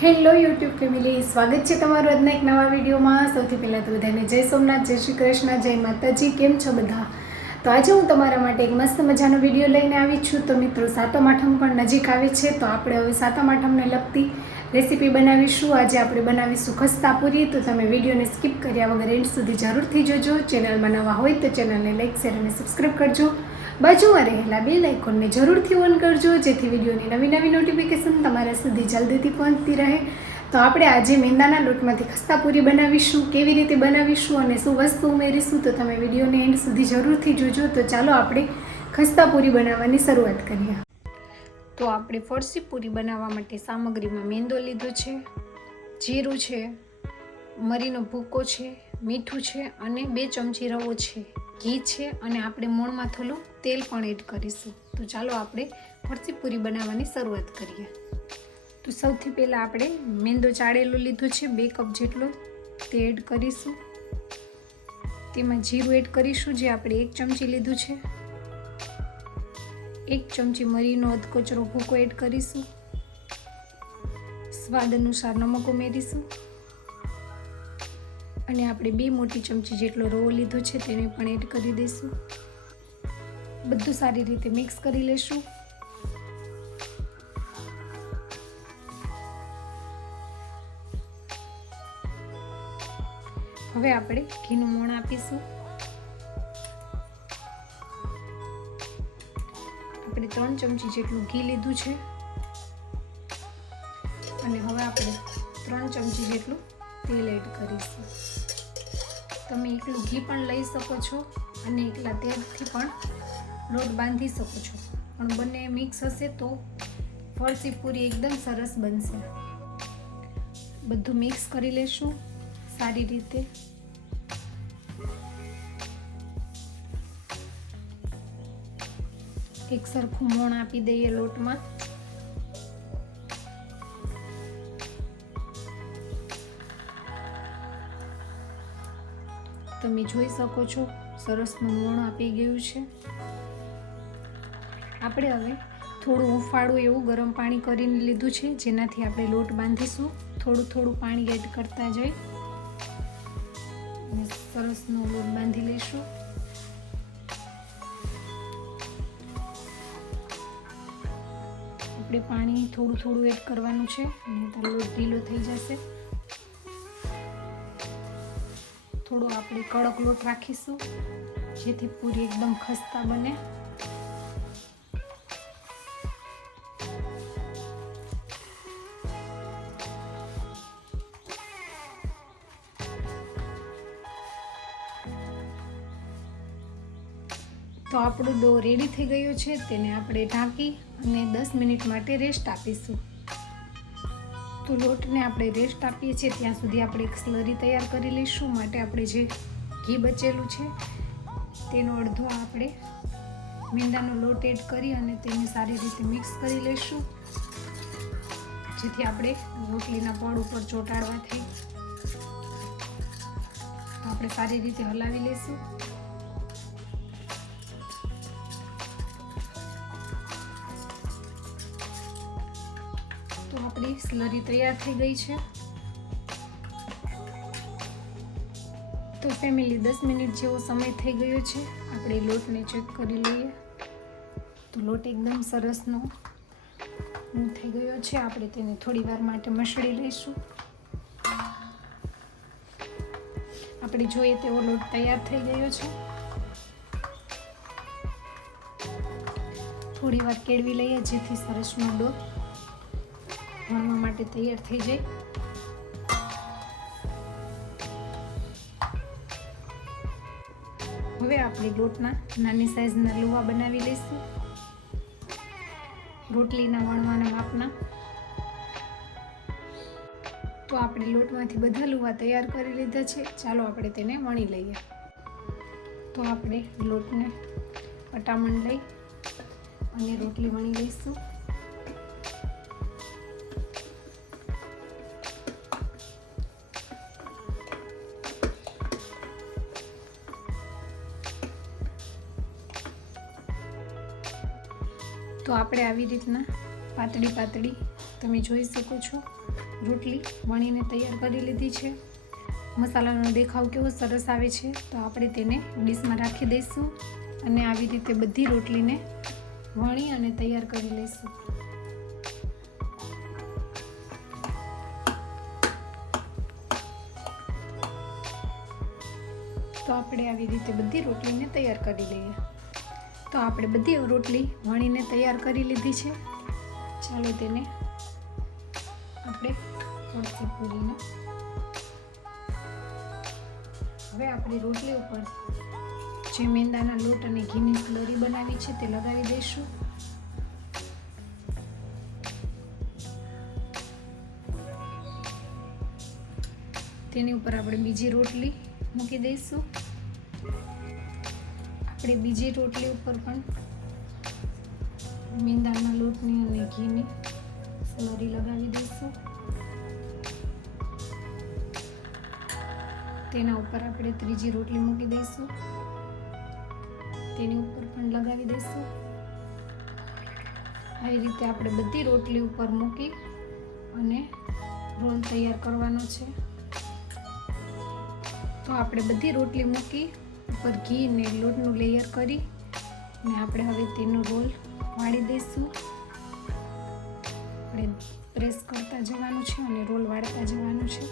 Hello YouTube family, સ્વાગત છે તમારું આજના એક નવા વિડીયોમાં। સૌથી પહેલાં તો બધાને જય સોમનાથ, જય શ્રી કૃષ્ણ, જય માતાજી। કેમ છો બધા? તો આજે હું તમારા માટે એક મસ્ત મજાનો વિડીયો લઈને આવી છું। તો મિત્રો, સાતમ આઠમ પણ નજીક આવે છે, તો આપણે હવે સાતમ આઠમને લગતી રેસીપી બનાવીશું। આજે આપણે બનાવીશું ખસ્તા પૂરી। તો તમે વિડીયોને સ્કીપ કર્યા વગર એન્ડ સુધી જરૂરથી જોજો। ચેનલમાં નવા હોય તો ચેનલને લાઈક, શેર અને સબસ્ક્રાઈબ કરજો। બાજુમાં રહેલા બેલ આઇકોનને જરૂરથી ઓન કરજો, જેથી વિડીયોની નવી નવી નોટિફિકેશન તમારા સુધી જલ્દીથી પહોંચતી રહે। તો આપણે આજે મેંદાના લોટમાંથી ખસ્તા પૂરી બનાવીશું। કેવી રીતે બનાવીશું અને શું વસ્તુ ઉમેરીશું તો તમે વિડીયોને એન્ડ સુધી જરૂરથી જોજો। તો ચાલો આપણે ખસ્તા પૂરી બનાવવાની શરૂઆત કરીએ। તો આપણે ફરસી પૂરી બનાવવા માટે સામગ્રીમાં મેંદો લીધો છે, જીરું છે, મરીનો ભૂકો છે, મીઠું છે અને 2 ચમચી રવો છે, ઘી છે અને આપણે મોણમાં થોડું તેલ પણ એડ કરીશું। તો ચાલો આપણે ફરસી પૂરી બનાવવાની શરૂઆત કરીએ। તો સૌથી પહેલાં આપણે મેંદો ચાળેલો લીધો છે, 2 કપ જેટલો તે એડ કરીશું। તેમાં જીરું એડ કરીશું, જે આપણે 1 ચમચી લીધું છે। 1 ચમચી મરીનો અધકચરો ભૂકો એડ કરીશું। સ્વાદ અનુસાર નમક ઉમેરીશું અને આપણે 2 મોટી ચમચી જેટલો રવો લીધો છે તેને પણ એડ કરી દઈશું। બધું સારી રીતે મિક્સ કરી લેશું। હવે આપણે ઘીનું મોણ આપીશું। આપણે 3 ચમચી જેટલું ઘી લીધું છે અને હવે આપણે 3 ચમચી જેટલું તેલ એડ કરીશું। તમે એકલું ઘી પણ લઈ શકો છો અને એકલા તેલથી પણ લોટ બાંધી શકો છો, પણ બંને મિક્સ હશે તો ફરસી પૂરી એકદમ સરસ બનશે। બધું મિક્સ કરી લેશું સારી રીતે। એક સરખું મોણ આપી દઈએ લોટમાં। તમે જોઈ શકો છો સરસનું મોણ આપી ગયું છે। આપણે હવે થોડું ઉફાળું એવું ગરમ પાણી કરીને લીધું છે, જેનાથી આપણે લોટ બાંધીશું। થોડું થોડું પાણી એડ કરતા જઈ અને સરસનો લોટ બાંધી લઈશું। આપણે પાણી થોડું થોડું એડ કરવાનું છે, નહીંતર લોટ ઢીલો થઈ જશે। થોડો આપણે કડક લોટ રાખીશું, જેથી પૂરી એકદમ ખસ્તા બને। તો આપણો ડો રેડી થઈ ગયો છે, તેને આપણે ઢાંકી અને 10 મિનિટ માટે રેસ્ટ આપીશું। તો લોટને આપણે રેસ્ટ આપીએ છીએ ત્યાં સુધી આપણે એક સ્લરી તૈયાર કરી લઈશું। માટે આપણે જે ઘી બચેલું છે તેનો અડધો આપણે મેંદાનો લોટ એડ કરી અને તેને સારી રીતે મિક્સ કરી લઈશું, જેથી આપણે રોટલીના પડ ઉપર ચોંટાડવાથી આપણે સારી રીતે હલાવી લઈશું। તો આપણી સ્લરી તૈયાર થઈ ગઈ છે। તો ફેમિલી, 10 મિનિટ જેવો સમય થઈ ગયો છે। આપણે લોટને ચેક કરી લઈએ તો લોટ એકદમ સરસનો થઈ ગયો છે। આપણે તેને થોડી વાર માટે મસળી લઈશું। આપણે જોઈએ તેવો લોટ તૈયાર થઈ ગયો છે। થોડી વાર કેળવી લઈએ, જેથી સરસનો ડો વણવા માટે તૈયાર થઈ જાય। હવે આપણે લોટના નાની સાઈઝના લુવા બનાવી લઈશું, રોટલીના વણવાના માપના। તો આપણે લોટમાંથી બધા લુવા તૈયાર કરી લીધા છે। ચાલો આપણે તેને વણી લઈએ। તો આપણે લોટને પટામણ લઈ અને રોટલી વણી લઈશું। તો આપણે આવી રીતના પાતળી પાતળી તમે જોઈ શકો છો રોટલી વણીને તૈયાર કરી લીધી છે. મસાલાનો દેખાવ કેવો સરસ આવે છે. તો આપણે તેને ડીશમાં રાખી દઈશું અને આવી રીતે બધી રોટલીને વણી અને તૈયાર કરી લઈશું. તો આપણે આવી રીતે બધી રોટલીને તૈયાર કરી લઈએ. તો આપણે બધી રોટલી વણીને તૈયાર કરી લીધી છે. ચાલો તેને આપણે કડછી પૂરીને હવે આપણી રોટલી ઉપર જે મેંદાના લોટ અને ઘીની સ્લરી બનાવી છે તે લગાવી દઈશું. તેની ઉપર આપણે બીજી રોટલી મૂકી દઈશું. આપણે બીજી રોટલી ઉપર પણ મેંદાના લોટની અને ઘીની સ્લરી લગાવી દઈશું. તેના ઉપર આપણે ત્રીજી રોટલી મૂકી દઈશું. તેની ઉપર પણ લગાવી દઈશું. આવી રીતે આપણે બધી રોટલી ઉપર મૂકી અને રોલ તૈયાર કરવાનો છે. તો આપણે બધી રોટલી મૂકી ઉપર ઘી ને લોટનું લેયર કરી અને આપણે હવે તેનો રોલ વાળી દઈશું. આપણે પ્રેસ કરતા જવાનું છે અને રોલ વાળતા જવાનું છે.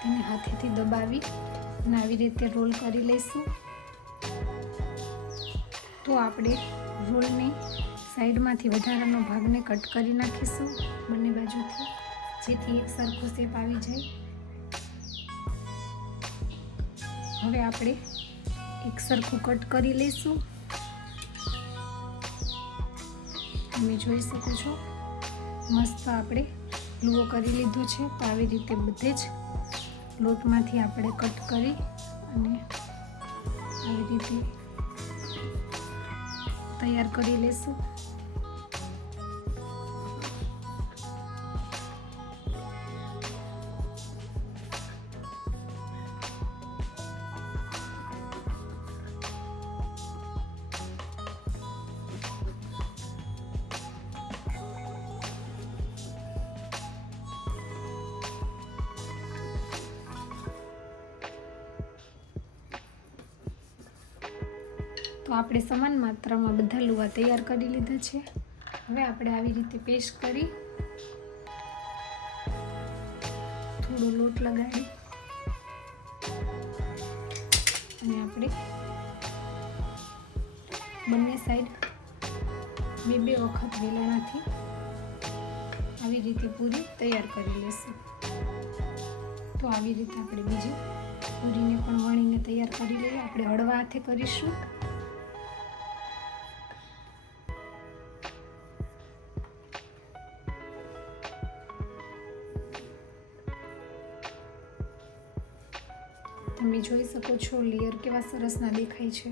તેને હાથેથી દબાવી અને આવી રીતે રોલ કરી લઈશું. તો આપણે રોલની સાઈડમાંથી વધારાનો ભાગને કટ કરી નાખીશું બંને બાજુથી, જેથી એક સરખો શેપ આવી જાય. હવે આપણે એક સરખું કટ કરી લઈશું. તમે જોઈ શકો છો મસ્ત આપણે લુઓ કરી લીધો છે. તો આવી રીતે બધે જ લોટમાંથી આપણે કટ કરી અને આવી રીતે તૈયાર કરી લઈશું. તો આપણે સમાન માત્રામાં બધા લુવા તૈયાર કરી લીધા છે. હવે આપણે આવી રીતે પેસ્ટ કરી થોડો લોટ લગાડી અને આપણે બંને સાઈડ બે વખત વેલણાથી આવી રીતે પૂરી તૈયાર કરી લઈશું. તો આવી રીતે આપણે બીજી પૂરીને પણ વણીને તૈયાર કરી લઈએ. આપણે હળવા હાથે કરીશું. તમે જોઈ શકો છો લેયર કેવા સરસના દેખાય છે.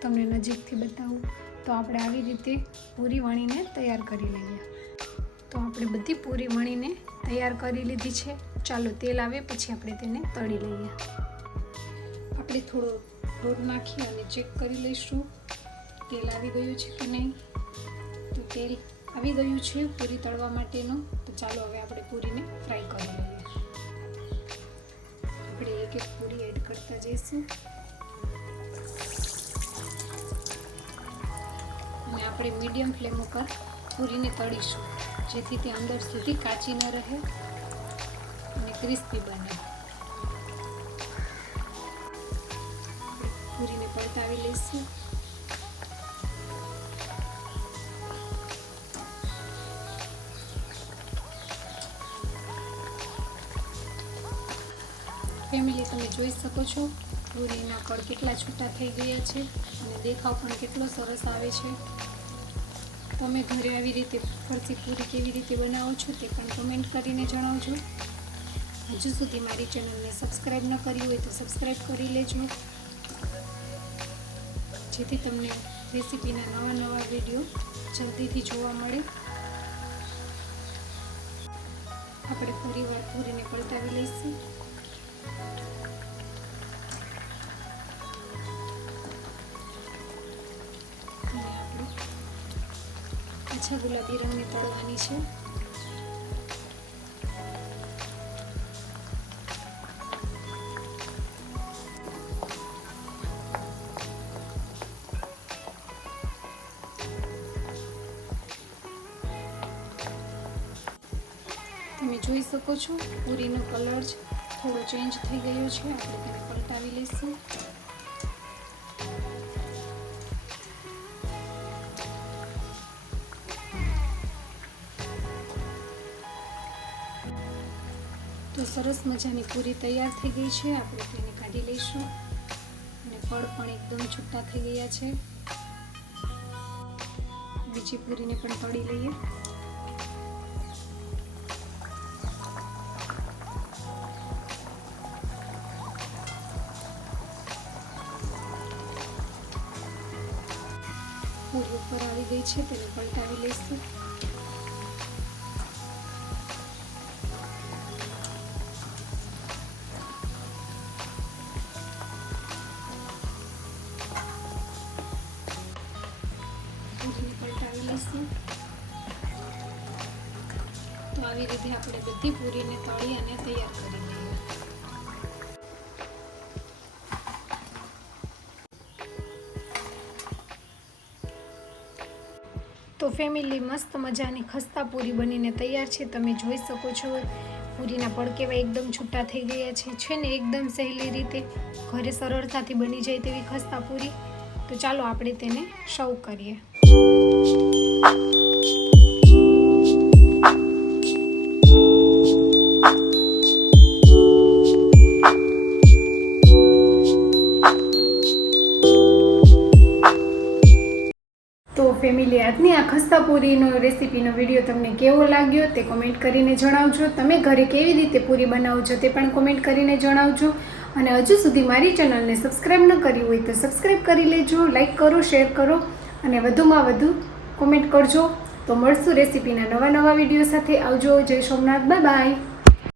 તમને નજીકથી બતાવું તો આપણે આવી રીતે પૂરી વણીને તૈયાર કરી લઈએ. તો આપણે બધી પૂરી વણીને તૈયાર કરી લીધી છે. ચાલો તેલ આવે પછી આપણે તેને તળી લઈએ. આપણે થોડો લોટ નાખી અને ચેક કરી લઈશું તેલ આવી ગયું છે કે નહીં. તો તેલ આવી ગયું છે પૂરી તળવા માટેનું. તો ચાલો હવે આપણે પૂરીને ફ્રાય કરી લઈએ. આપણે એક એક પૂરી એડ કરતા જઈશું અને આપણે મીડિયમ ફ્લેમ ઉપર પૂરીને તળીશું, જેથી તે અંદર સુધી કાચી ન રહે અને ક્રિસ્પી બને. પૂરીને પલટાવી લઈશું. ફેમિલી, તમે જોઈ શકો છો પૂરીના કળ કેટલા છૂટા થઈ ગયા છે અને દેખાવ પણ કેટલો સરસ આવે છે. તમે ઘરે આવી રીતે ફરસી પૂરી કેવી રીતે બનાવો છો તે પણ કમેન્ટ કરીને જણાવજો. હજુ સુધી મારી ચેનલને સબસ્ક્રાઈબ ન કરી હોય તો સબસ્ક્રાઈબ કરી લેજો, જેથી તમને રેસીપીના નવા વિડીયો જલ્દીથી જોવા મળે. આપણે પૂરીને પલટાવી લઈશું. આછા ગુલાબી રંગની તળવાની છે. તમે જોઈ શકો છો પૂરીનો કલર થોડો ચેન્જ થઈ ગયો છે. આપણે તેને પલટાવી લઈશું. તો સરસ મજાની પૂરી તૈયાર થઈ ગઈ છે. આપણે તેને કાઢી લઈશું અને પડ પણ એકદમ છૂટા થઈ ગયા છે. બીજી પૂરીને પણ તળી લઈએ. પૂરી ઉપર આવી ગઈ છે, તેને પલટાવી લઈશું. પૂરીને પલટાવી લઈશું. તો આવી રીતે આપણે બધી પૂરીને તળી અને તૈયાર કરી લઈએ. તો ફેમિલી, મસ્ત મજાની ખસ્તા પૂરી બનીને તૈયાર છે. તમે જોઈ શકો છો પૂરીના પડ કેવા એકદમ છૂટા થઈ ગયા છે ને એકદમ સહેલી રીતે ઘરે સરળતાથી બની જાય તેવી ખસ્તા પૂરી. તો ચાલો આપણે તેને સર્વ કરીએ. તો ફેમિલી, આજની આ ખસ્તા પૂરીનો રેસીપીનો વિડીયો તમને કેવો લાગ્યો તે કોમેન્ટ કરીને જણાવજો. તમે ઘરે કેવી રીતે પૂરી બનાવો છો તે પણ કોમેન્ટ કરીને જણાવજો. અને હજુ સુધી મારી ચેનલને સબસ્ક્રાઈબ ન કરી હોય તો સબસ્ક્રાઈબ કરી લેજો, લાઈક કરો, શેર કરો અને વધુમાં વધુ કોમેન્ટ કરજો. તો મળશું રેસીપીના નવા વિડીયો સાથે. આવજો. જય સોમનાથ. Bye bye.